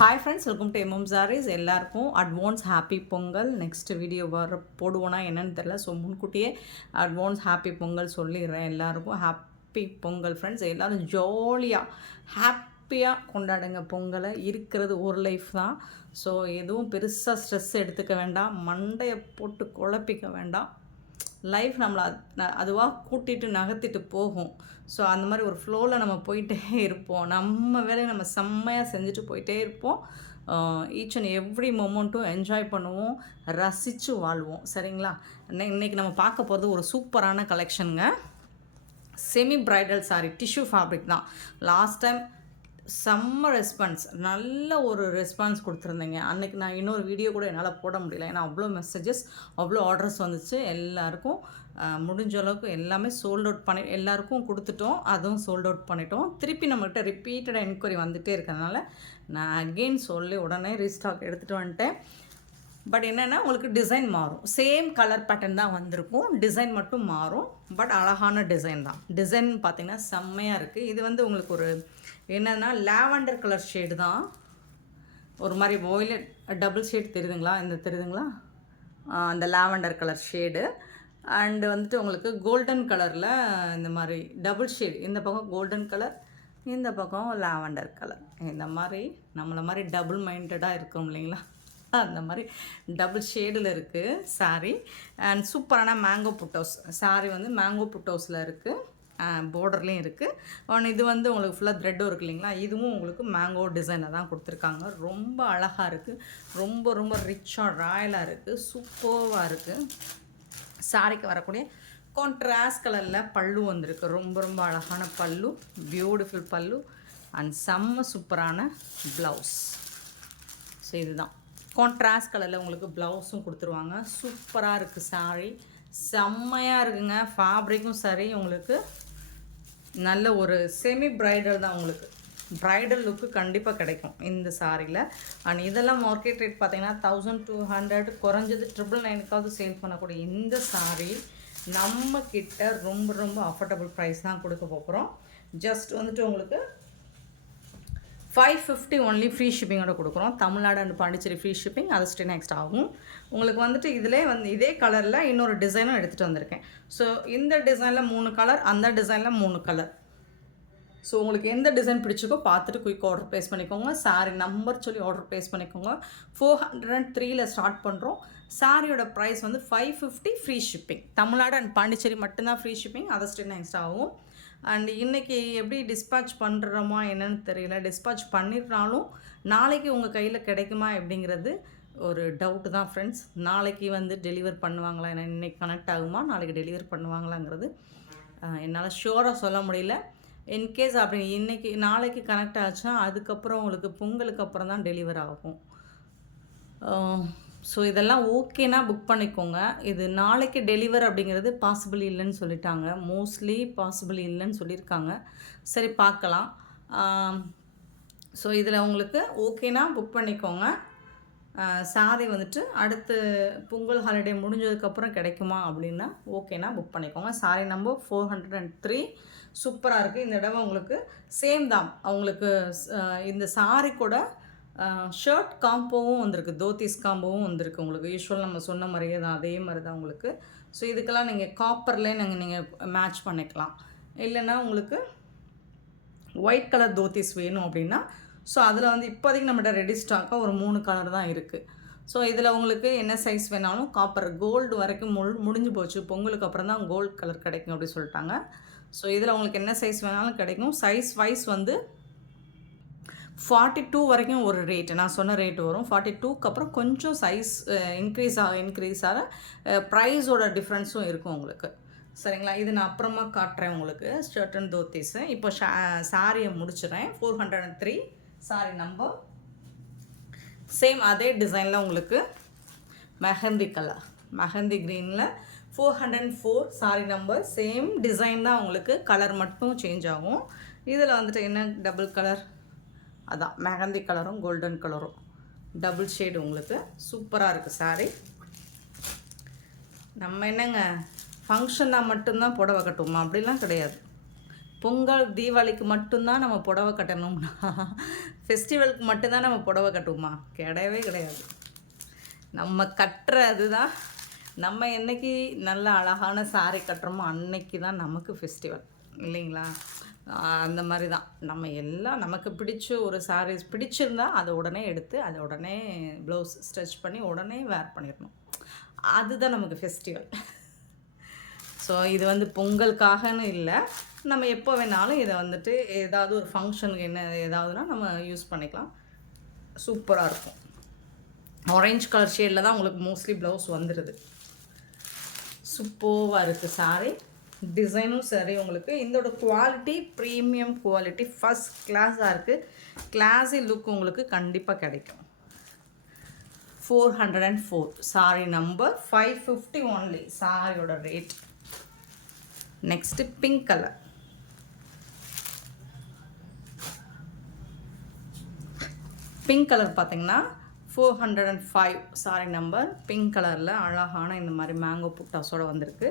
Hi friends, welcome to MM sarees. எல்லாருக்கும் advance happy Pongal. Next video போடுவோன்னா என்னென்னு தெரில. ஸோ முன்கூட்டியே அட்வான்ஸ் ஹாப்பி பொங்கல் சொல்லிடுறேன். எல்லாருக்கும் ஹாப்பி பொங்கல் ஃப்ரெண்ட்ஸ். எல்லோரும் ஜாலியாக ஹாப்பியாக கொண்டாடுங்க பொங்கலை. இருக்கிறது ஒரு லைஃப் தான். ஸோ எதுவும் பெருசாக ஸ்ட்ரெஸ் எடுத்துக்க வேண்டாம், மண்டையை போட்டு குழப்பிக்க வேண்டாம். லைஃப் நம்மளை அதுவாக கூட்டிகிட்டு நகர்த்திட்டு போகும். ஸோ அந்த மாதிரி ஒரு ஃப்ளோவில் நம்ம போயிட்டே இருப்போம். நம்ம வேலையை நம்ம செம்மையாக செஞ்சுட்டு போயிட்டே இருப்போம். ஈச் அண்ட் எவ்ரி மொமெண்ட்டும் என்ஜாய் பண்ணுவோம், ரசித்து வாழ்வோம். சரிங்களா? இன்றைக்கி நம்ம பார்க்க போகிறது ஒரு சூப்பரான கலெக்ஷனுங்க. Semi bridal saree, tissue fabric தான். லாஸ்ட் டைம் செம்ம ரெஸ்பான்ஸ், நல்ல ஒரு ரெஸ்பான்ஸ் கொடுத்துருந்தீங்க. அன்றைக்கி நான் இன்னொரு வீடியோ கூட என்னால் போட முடியல, ஏன்னா அவ்வளோ மெசேஜஸ், அவ்வளோ ஆர்டர்ஸ் வந்துச்சு. எல்லாருக்கும் முடிஞ்ச அளவுக்கு எல்லாமே சோல்ட் அவுட் பண்ணி எல்லாருக்கும் கொடுத்துட்டோம். அதுவும் சோல்ட் அவுட் பண்ணிட்டோம். திருப்பி நம்மகிட்ட ரிப்பீட்டடாக என்கொயரி வந்துகிட்டே இருக்கிறதுனால நான் அகெயின் சொல்லி உடனே ரீஸ்டாக் எடுத்துகிட்டு வந்துட்டேன். பட் என்னென்னா உங்களுக்கு டிசைன் மாறும். சேம் கலர் பேட்டர்ன் தான் வந்திருக்கும், டிசைன் மட்டும் மாறும். பட் அழகான டிசைன் தான். டிசைன் பார்த்திங்கன்னா செம்மையாக இருக்குது. இது வந்து உங்களுக்கு ஒரு என்னென்னா லாவெண்டர் கலர் ஷேடு தான். ஒரு மாதிரி வாய்லட் டபுள் ஷேட் தெரியுதுங்களா? தெரியுதுங்களா? அந்த லாவெண்டர் கலர் ஷேடு. அண்டு வந்துட்டு உங்களுக்கு கோல்டன் கலரில் இந்த மாதிரி டபுள் ஷேட். இந்த பக்கம் கோல்டன் கலர், இந்த பக்கம் லாவெண்டர் கலர். இந்த மாதிரி நம்மளை மாதிரி டபுள் மைண்டடாக இருக்கும் இல்லைங்களா? அந்த மாதிரி டபுள் ஷேடில் இருக்குது சாரீ. அண்ட் சூப்பரான மேங்கோ புட்டோஸ் சாரீ வந்து மேங்கோ புட்டோஸில் இருக்குது. பார்டர்லேயும் இருக்குது. இது வந்து உங்களுக்கு ஃபுல்லாக த்ரெட்டும் இருக்குது இல்லைங்களா? இதுவும் உங்களுக்கு மேங்கோ டிசைனில் தான் கொடுத்துருக்காங்க. ரொம்ப அழகாக இருக்குது, ரொம்ப ரொம்ப ரிச்சாக ராயலாக இருக்குது, சூப்பராக இருக்குது. சாரிக்கு வரக்கூடிய கான்ட்ராஸ்ட் கலரில் பல்லு வந்திருக்கு. ரொம்ப ரொம்ப அழகான பல்லு, பியூட்டிஃபுல் பல்லு. அண்ட் செம்ம சூப்பரான ப்ளவுஸ். ஸோ இதுதான் கான்ட்ராஸ்ட் கலரில் உங்களுக்கு ப்ளவுஸும் கொடுத்துருவாங்க. சூப்பராக இருக்குது சாரீ, செம்மையாக இருக்குங்க. ஃபேப்ரிக்கும் சரி, உங்களுக்கு நல்ல ஒரு செமி பிரைடல் தான். உங்களுக்கு ப்ரைடல் லுக்கு கண்டிப்பாக கிடைக்கும் இந்த சாரியில். அண்ட் இதெல்லாம் மார்க்கெட் ரேட் பார்த்திங்கன்னா 1200, குறைஞ்சது 999க்காவது சேல் பண்ணக்கூடிய இந்த சாரீ நம்மக்கிட்ட ரொம்ப ரொம்ப அஃபோர்டபுள் ப்ரைஸ் தான் கொடுக்க போகிறோம். ஜஸ்ட் வந்துட்டு உங்களுக்கு 550 ஒன்லி ஃப்ரீ ஷிப்பிங்கோட கொடுக்குறோம். Tamil Nadu and Pondicherry free shipping, அது ஸ்டே நெக்ஸ்ட் ஆகும். உங்களுக்கு வந்துட்டு இதிலே வந்து இதே கலரில் இன்னொரு டிசைனும் எடுத்துகிட்டு வந்திருக்கேன். ஸோ இந்த டிசைனில் 3 கலர், அந்த டிசைனில் 3 கலர். ஸோ உங்களுக்கு எந்த டிசைன் பிடிச்சிக்கோ பார்த்துட்டு குயிக் ஆர்டர் ப்ளேஸ் பண்ணிக்கோங்க. சாரீ நம்பர் சொல்லி ஆர்டர் ப்ளேஸ் பண்ணிக்கோங்க. 403ல் ஸ்டார்ட் பண்ணுறோம். சாரியோட ப்ரைஸ் வந்து 550 free shipping. Tamil Nadu and Pondicherry மட்டும்தான் ஃப்ரீ ஷிப்பிங், அதை ஸ்டே நெக்ஸ்ட் ஆகும். அண்ட் இன்றைக்கி எப்படி டிஸ்பேட்ச் பண்ணுறோமா என்னென்னு தெரியல. டிஸ்பேட்ச் பண்ணிடுறாலும் நாளைக்கு உங்கள் கையில் கிடைக்குமா அப்படிங்கிறது ஒரு டவுட்டு தான் ஃப்ரெண்ட்ஸ். நாளைக்கு வந்து டெலிவர் பண்ணுவாங்களா, ஏன்னா இன்றைக்கி கனெக்ட் ஆகுமா, நாளைக்கு டெலிவர் பண்ணுவாங்களாங்கிறது என்னால் ஷுவராக சொல்ல முடியல. இன்கேஸ் அப்படி இன்றைக்கி நாளைக்கு கனெக்ட் ஆச்சுன்னா அதுக்கப்புறம் உங்களுக்கு பொங்கலுக்கு அப்புறம் தான் டெலிவர் ஆகும். ஸோ இதெல்லாம் ஓகேனா புக் பண்ணிக்கோங்க. இது நாளைக்கு டெலிவர் அப்படிங்கிறது பாசிபிள் இல்லைன்னு சொல்லிட்டாங்க. மோஸ்ட்லி பாசிபிள் இல்லைன்னு சொல்லியிருக்காங்க. சரி, பார்க்கலாம். ஸோ இதில் உங்களுக்கு ஓகேனா புக் பண்ணிக்கோங்க. சாரி வந்துட்டு அடுத்து பொங்கல் ஹாலிடே முடிஞ்சதுக்கப்புறம் கிடைக்குமா அப்படின்னா ஓகேனா புக் பண்ணிக்கோங்க. சாரி நம்பர் 403 சூப்பராக இருக்குது. இந்த தடவை உங்களுக்கு சேம் தான். அவங்களுக்கு இந்த சாரி கூட ஷர்ட் காம்போவும் வந்திருக்கு, தோத்திஸ் காம்போவும் வந்திருக்கு. உங்களுக்கு யூஸ்வல் நம்ம சொன்ன மாதிரியே தான், அதே மாதிரி தான் உங்களுக்கு. ஸோ இதுக்கெல்லாம் நீங்கள் காப்பர்லேயே நீங்கள் மேட்ச் பண்ணிக்கலாம். இல்லைன்னா உங்களுக்கு ஒயிட் கலர் தோத்திஸ் வேணும் அப்படின்னா ஸோ அதில் வந்து இப்போதைக்கு நம்மகிட்ட ரெடி ஸ்டாக்காக ஒரு 3 கலர் தான் இருக்குது. ஸோ இதில் உங்களுக்கு என்ன சைஸ் வேணாலும் காப்பர் கோல்டு வரைக்கும் முடிஞ்சு போச்சு. பொங்கலுக்கு அப்புறம் தான் கோல்டு கலர் கிடைக்கும் அப்படி சொல்லிட்டாங்க. ஸோ இதில் உங்களுக்கு என்ன சைஸ் வேணாலும் கிடைக்கும். சைஸ் வைஸ் வந்து 42 வரைக்கும் ஒரு ரேட்டு, நான் சொன்ன ரேட்டு வரும். 42க்கு அப்புறம் கொஞ்சம் சைஸ் இன்க்ரீஸ் ஆக ப்ரைஸோட டிஃப்ரென்ஸும் இருக்கும் உங்களுக்கு. சரிங்களா? இது நான் அப்புறமா காட்டுறேன் உங்களுக்கு ஷர்ட் அண்ட் தோத்திஸு. இப்போ சாரியை முடிச்சிடுறேன். 403 சாரி நம்பர். சேம் அதே டிசைனில் உங்களுக்கு மெஹந்தி கலர், மெஹந்தி க்ரீனில் 404 சாரி நம்பர். சேம் டிசைன் தான், உங்களுக்கு கலர் மட்டும் சேஞ்ச் ஆகும். இதில் வந்துட்டு என்ன டபுள் கலர், அதான் மெஹந்தி கலரும் கோல்டன் கலரும் டபுள் ஷேடு. உங்களுக்கு சூப்பராக இருக்குது சாரீ. நம்ம என்னங்க ஃபங்க்ஷனாக மட்டும்தான் புடவை கட்டுவோமா? அப்படிலாம் கிடையாது. பொங்கல் தீபாவளிக்கு மட்டும்தான் நம்ம புடவை கட்டணும்னா ஃபெஸ்டிவலுக்கு மட்டும்தான் நம்ம புடவை கட்டுவோமா? கிடையவே கிடையாது. நம்ம கட்டுறது தான் நம்ம என்றைக்கு நல்ல அழகான சாரீ கட்டுறோமோ அன்னைக்கு தான் நமக்கு ஃபெஸ்டிவல் இல்லைங்களா? அந்த மாதிரி தான் நம்ம எல்லாம் நமக்கு பிடிச்ச ஒரு சாரீஸ் பிடிச்சிருந்தா அதை உடனே எடுத்து அதை உடனே ப்ளவுஸ் ஸ்டிச் பண்ணி உடனே வேர் பண்ணிடணும். அதுதான் நமக்கு ஃபெஸ்டிவல். ஸோ இது வந்து பொங்கலுக்காகன்னு இல்லை, நம்ம எப்போ வேணாலும் இதை வந்துட்டு ஏதாவது ஒரு ஃபங்க்ஷனுக்கு என்ன ஏதாவதுனா நம்ம யூஸ் பண்ணிக்கலாம். சூப்பராக இருக்கும். ஆரஞ்ச் கலர் ஷேடில் தான் உங்களுக்கு மோஸ்ட்லி ப்ளவுஸ் வந்துடுது. சூப்பராக இருக்குது சாரீ, டிசைனும் சரி. உங்களுக்கு இதோட குவாலிட்டி ப்ரீமியம் குவாலிட்டி, ஃபஸ்ட் கிளாஸாக இருக்குது. கிளாஸி லுக் உங்களுக்கு கண்டிப்பாக கிடைக்கும். 404 சாரி நம்பர் 550 ஒன்லி சாரியோட rate. Next pink colour. Pink colour பார்த்தீங்கன்னா 405 சாரி நம்பர். பிங்க் கலரில் அழகான இந்த மாதிரி மேங்கோ புட்டாஸோடு வந்திருக்கு.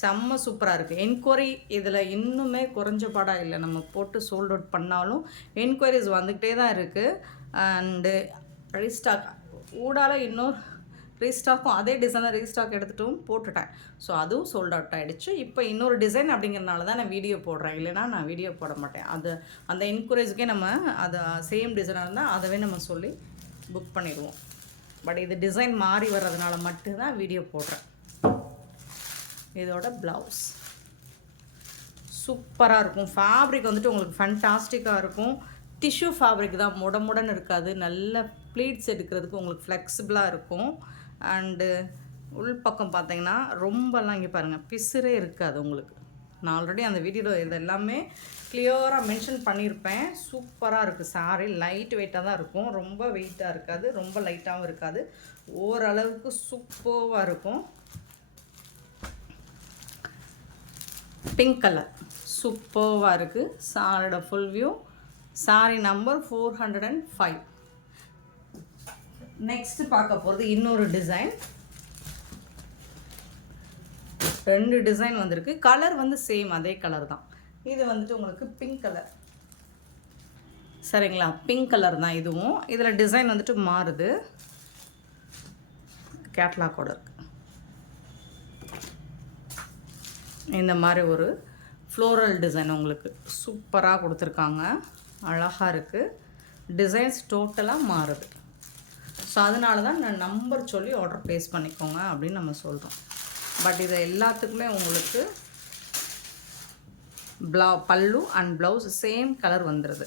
செம்ம சூப்பராக இருக்குது. என்கொயரி இதில் இன்னுமே குறைஞ்ச பாடாக இல்லை. நம்ம போட்டு சோல்ட் அவுட் பண்ணாலும் என்கொயரிஸ் வந்துக்கிட்டே தான் இருக்குது. அண்டு ரீஸ்டாக் ஊடால இன்னொரு ரீஸ்டாக்கும் அதே டிசைனை ரீஸ்டாக் எடுத்துட்டும் போட்டுட்டேன். ஸோ அதுவும் சோல்ட் அவுட் ஆகிடுச்சு. இப்போ இன்னொரு டிசைன் அப்படிங்கிறனால தான் நான் வீடியோ போடுறேன், இல்லைனா நான் வீடியோ போட மாட்டேன். அது அந்த என்கொயரிஸ்க்கே நம்ம அதை சேம் டிசைனாக இருந்தால் அதவே நம்ம சொல்லி புக் பண்ணிடுவோம். பட் இது டிசைன் மாறி வர்றதுனால மட்டும்தான் வீடியோ போடுறேன். இதோட ப்ளவுஸ் சூப்பராக இருக்கும். ஃபேப்ரிக் வந்துட்டு உங்களுக்கு ஃபண்டாஸ்டிக்காக இருக்கும். டிஷ்யூ ஃபேப்ரிக் தான், முடமுடன் இருக்காது. நல்ல ப்ளீட்ஸ் எடுக்கிறதுக்கு உங்களுக்கு ஃப்ளெக்சிபிளாக இருக்கும். அண்டு உள்பக்கம் பார்த்தீங்கன்னா ரொம்பலாம் இங்கே பாருங்கள் பிசுரே இருக்காது உங்களுக்கு. நான் ஆல்ரெடி அந்த வீடியோவில் இது எல்லாமே கிளியராக மென்ஷன் பண்ணியிருப்பேன். சூப்பராக இருக்குது சாரீ. லைட் வெயிட்டாக தான் இருக்கும், ரொம்ப வெயிட்டாக இருக்காது, ரொம்ப லைட்டாகவும் இருக்காது. ஓரளவுக்கு சூப்பராக இருக்கும். பிங்க் கலர் சூப்பராக இருக்குது. சாரியோட full view. Sorry number 405. Next பார்க்க போகிறது இன்னொரு டிசைன். 2 டிசைன் வந்திருக்கு. கலர் வந்து சேம் அதே கலர் தான். இது வந்துட்டு உங்களுக்கு பிங்க் கலர் சரிங்களா? பிங்க் கலர் தான் இதுவும். இதில் டிசைன் வந்துட்டு மாறுது. கேட்லாக்கோட இருக்கு. இந்த மாதிரி ஒரு ஃப்ளோரல் டிசைன் உங்களுக்கு சூப்பராக கொடுத்துருக்காங்க. அழகாக இருக்குது. டிசைன்ஸ் டோட்டலாக மாறுது. ஸோ அதனால தான் நான் நம்பர் சொல்லி ஆர்டர் ப்ளேஸ் பண்ணிக்கோங்க அப்படின்னு நம்ம சொல்கிறோம். பட் இது எல்லாத்துக்குமே உங்களுக்கு பல்லு அண்ட் ப்ளவுஸ் சேம் கலர் வந்துடுது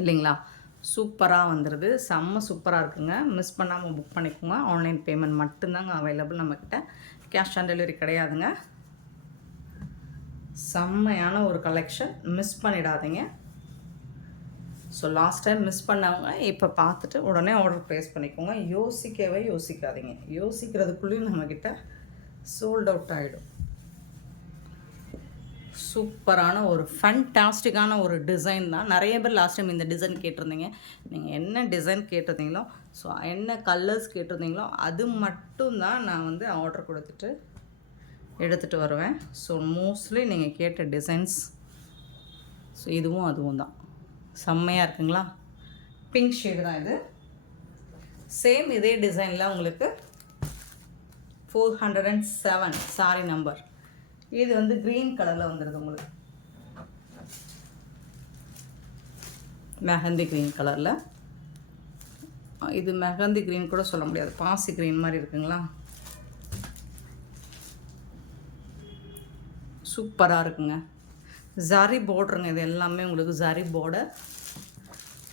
இல்லைங்களா? சூப்பராக வந்துடுது. செம்ம சூப்பராக இருக்குங்க. மிஸ் பண்ணாமல் புக் பண்ணிக்கோங்க. ஆன்லைன் பேமெண்ட் மட்டும்தாங்க அவைலபிள் நம்மக்கிட்ட. கேஷ் ஆன் டெலிவரி கிடையாதுங்க. செம்மையான ஒரு கலெக்ஷன், மிஸ் பண்ணிடாதீங்க. ஸோ லாஸ்ட் டைம் மிஸ் பண்ணவங்க இப்போ பார்த்துட்டு உடனே ஆர்டர் ப்ளேஸ் பண்ணிக்கோங்க. யோசிக்கவே யோசிக்காதீங்க. யோசிக்கிறதுக்குள்ளேயும் நம்மக்கிட்ட சோல்ட் அவுட் ஆகிடும். சூப்பரான ஒரு ஃபண்டாஸ்டிக்கான ஒரு டிசைன் தான். நிறைய பேர் லாஸ்ட் டைம் இந்த டிசைன் கேட்டிருந்தீங்க. நீங்கள் என்ன டிசைன் கேட்டிருந்தீங்களோ, ஸோ என்ன கலர்ஸ் கேட்டிருந்தீங்களோ அது மட்டும்தான் நான் வந்து ஆர்டர் கொடுத்துட்டு எடுத்துகிட்டு வருவேன். ஸோ மோஸ்ட்லி நீங்கள் கேட்ட டிசைன்ஸ். ஸோ இதுவும் அதுவும் தான். செம்மையாக இருக்குங்களா? பிங்க் ஷேடு தான் இது. சேம் இதே டிசைனில் உங்களுக்கு 407 சாரி நம்பர். இது வந்து க்ரீன் கலரில் வந்துடுது உங்களுக்கு. மெஹந்தி க்ரீன் கலரில். இது மெஹந்தி க்ரீன் கூட சொல்ல முடியாது, பாசி க்ரீன் மாதிரி இருக்குங்களா? சூப்பராக இருக்குங்க. ஜரி பார்டருங்க. இது எல்லாமே உங்களுக்கு ஜரி பார்டர்.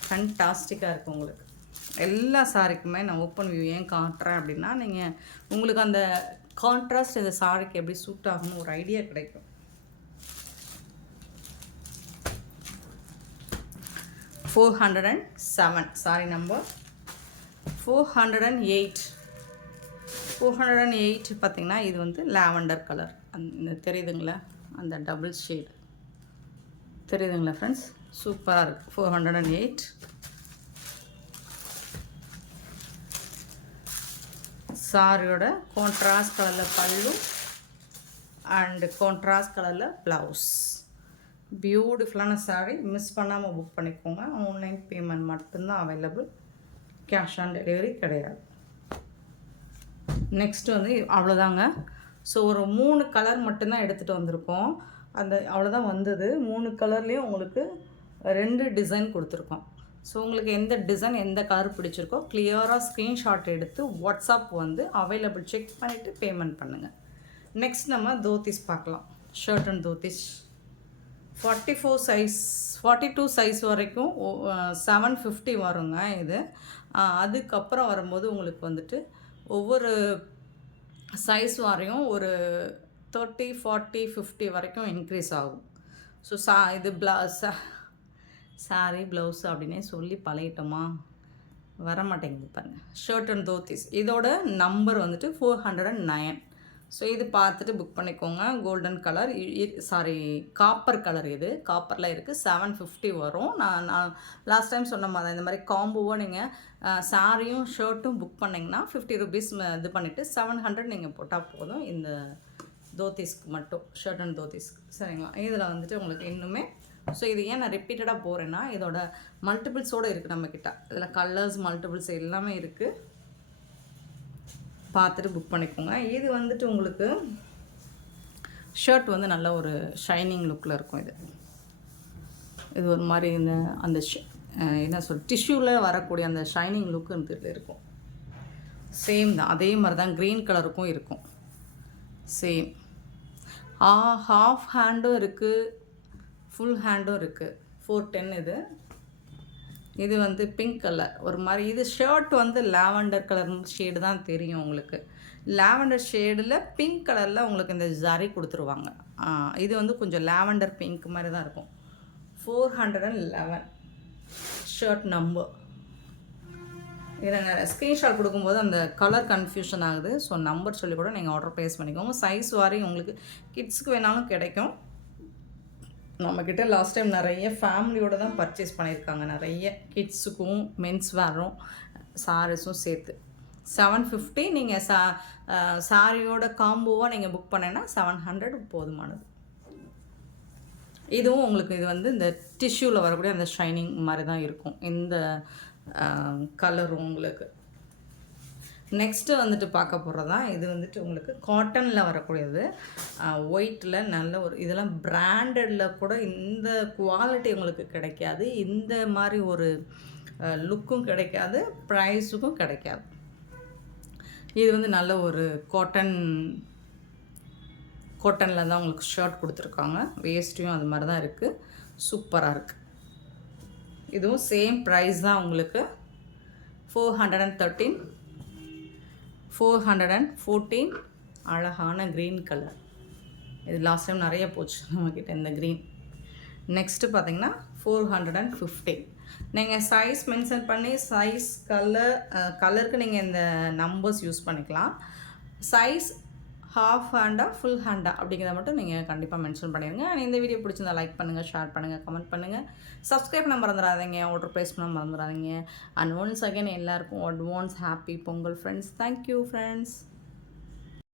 ஃபண்டாஸ்டிக்காக இருக்குது உங்களுக்கு. எல்லா சாரிக்குமே நான் ஓப்பன் வியூ ஏன் காட்டுறேன் அப்படின்னா, நீங்கள் உங்களுக்கு அந்த கான்ட்ராஸ்ட் இந்த சாரிக்கு எப்படி சூட் ஆகும்னு ஒரு ஐடியா கிடைக்கும். $407 சாரி நம்பர் 408. 408 பார்த்திங்கன்னா இது வந்து லாவெண்டர் கலர். அந்த தெரியுதுங்களா? அந்த டபுள் ஷேடு தெரியுதுங்களா ஃப்ரெண்ட்ஸ்? சூப்பராக இருக்குது. 408. சாரியோட கான்ட்ராஸ்ட் கலரில் பல்லு அண்டு கான்ட்ராஸ்ட் கலரில் ப்ளவுஸ். பியூட்டிஃபுல்லான சாரீ, மிஸ் பண்ணாமல் புக் பண்ணிக்கோங்க. ஆன்லைன் பேமெண்ட் மட்டும்தான் அவைலபிள், கேஷ் ஆன் டெலிவரி கிடையாது. நெக்ஸ்ட்டு வந்து அவ்வளோதாங்க. ஸோ ஒரு 3 கலர் மட்டும்தான் எடுத்துகிட்டு வந்திருக்கோம். அந்த அவ்வளோதான் வந்தது. 3 கலர்லேயும் உங்களுக்கு 2 டிசைன் கொடுத்துருக்கோம். ஸோ உங்களுக்கு எந்த டிசைன் எந்த கலர் பிடிச்சிருக்கோ கிளியராக ஸ்க்ரீன்ஷாட் எடுத்து வாட்ஸ்அப் வந்து அவைலபிள் செக் பண்ணிவிட்டு பேமெண்ட் பண்ணுங்கள். நெக்ஸ்ட் நம்ம தோத்திஸ் பார்க்கலாம். Shirt and dhotis 44 size 42 size வரைக்கும் 750 வருங்க இது. அதுக்கப்புறம் வரும்போது உங்களுக்கு வந்துட்டு ஒவ்வொரு சைஸ் வரையும் ஒரு 30, 40, 50 வரைக்கும் இன்க்ரீஸ் ஆகும். ஸோ இது சாரீ ப்ளவுஸ் அப்படின்னே சொல்லி பழகிட்டோமா, வரமாட்டேங்குது பாருங்கள். ஷர்ட் அண்ட் தோத்திஸ் இதோட நம்பர் வந்துட்டு 409. ஸோ இது பார்த்துட்டு புக் பண்ணிக்கோங்க. கோல்டன் கலர், காப்பர் கலர், இது காப்பரில் இருக்குது. 750 வரும். நான் லாஸ்ட் டைம் சொன்ன மாதிரி இந்த மாதிரி காம்போவாக நீங்கள் சாரியும் ஷர்ட்டும் புக் பண்ணிங்கன்னா 50 ருபீஸ் இது பண்ணிவிட்டு 700 நீங்கள் போட்டால் போதும் இந்த தோத்திஸ்க்கு மட்டும், ஷர்ட் அண்ட் தோத்திஸ்க்கு. சரிங்களா? இதில் வந்துட்டு உங்களுக்கு இன்னுமே ஸோ இது ஏன் நான் ரிப்பீட்டடாக போகிறேன்னா இதோட மல்டிபிள்ஸோடு இருக்குது நம்மக்கிட்ட. இதில் கலர்ஸ் மல்டிபிள்ஸ் எல்லாமே இருக்குது. பார்த்துட்டு புக் பண்ணிக்கோங்க. இது வந்துட்டு உங்களுக்கு ஷர்ட் வந்து நல்ல ஒரு ஷைனிங் லுக்கில் இருக்கும். இது ஒரு மாதிரி இந்த அந்த என்ன டிஷ்யூவில் வரக்கூடிய அந்த ஷைனிங் லுக்கு இருக்கும். சேம் தான், அதே மாதிரி தான் க்ரீன் கலருக்கும் இருக்கும். சேம் ஹாஃப் ஹேண்டும் இருக்குது, ஃபுல் ஹேண்டும் இருக்குது. 410 இது வந்து பிங்க் கலர் ஒரு மாதிரி. இது ஷர்ட் வந்து லாவெண்டர் கலர் ஷேடு தான் தெரியும் உங்களுக்கு. லாவெண்டர் ஷேடில் பிங்க் கலரில் உங்களுக்கு இந்த ஜரி கொடுத்துருவாங்க. இது வந்து கொஞ்சம் லாவெண்டர் பிங்க் மாதிரி தான் இருக்கும். 411 ஷர்ட் நம்பர். இதில் ஸ்க்ரீன்ஷாட் கொடுக்கும்போது அந்த கலர் கன்ஃபியூஷன் ஆகுது. ஸோ நம்பர் சொல்லி கூட நீங்கள் ஆர்டர் ப்ளேஸ் பண்ணிக்கோங்க. சைஸ் வாரி உங்களுக்கு கிட்ஸுக்கு வேணாலும் கிடைக்கும். நம்மக்கிட்ட லாஸ்ட் டைம் நிறைய ஃபேமிலியோடு தான் பர்ச்சேஸ் பண்ணியிருக்காங்க. நிறைய கிட்ஸுக்கும் மென்ஸ் வேரும் சாரீஸும் சேர்த்து 750. நீங்கள் சாரியோட காம்போவாக நீங்கள் புக் பண்ணிங்கன்னா 700 போதுமானது. இதுவும் உங்களுக்கு இது வந்து இந்த டிஷ்யூவில் வரக்கூடிய அந்த ஷைனிங் மாதிரி தான் இருக்கும் இந்த கலரும் உங்களுக்கு. நெக்ஸ்ட்டு வந்துட்டு பார்க்க போகிறது தான் இது வந்துட்டு உங்களுக்கு காட்டனில் வரக்கூடியது. ஒயிட்டில் நல்ல ஒரு இதெல்லாம் பிராண்டடில் கூட இந்த குவாலிட்டி உங்களுக்கு கிடைக்காது. இந்த மாதிரி ஒரு லுக்கும் கிடைக்காது, ப்ரைஸுக்கும் கிடைக்காது. இது வந்து நல்ல ஒரு காட்டனில் தான் உங்களுக்கு ஷர்ட் கொடுத்துருக்காங்க. வேஸ்ட்டையும் அது மாதிரி தான் இருக்குது. சூப்பராக இருக்குது. இதுவும் சேம் ப்ரைஸ் தான் உங்களுக்கு. 413, 414. அழகான க்ரீன் கலர். இது லாஸ்ட் டைம் நிறைய போச்சு நம்மக்கிட்ட இந்த க்ரீன். நெக்ஸ்ட்டு பார்த்திங்கன்னா 450. நீங்கள் சைஸ் மென்ஷன் பண்ணி சைஸ் கலருக்கு நீங்கள் இந்த நம்பர்ஸ் யூஸ் பண்ணிக்கலாம். சைஸ் ஹாஃப் ஹேண்டா ஃபுல் ஹேண்டா அப்படிங்கிறத மட்டும் நீங்கள் கண்டிப்பாக மென்ஷன் பண்ணிடுங்க. இந்த வீடியோ பிடிச்சிருந்தா லைக் பண்ணுங்கள், ஷேர் பண்ணுங்கள், கமெண்ட் பண்ணுங்கள், சப்ஸ்கிரைப் பண்ண மறந்துடாதீங்க, ஆர்டர் ப்ளேஸ் பண்ண மறந்துடாதீங்க. அண்ட் ஒன்ஸ் அகைன் எல்லாருக்கும் advance happy Pongal friends. Thank you friends.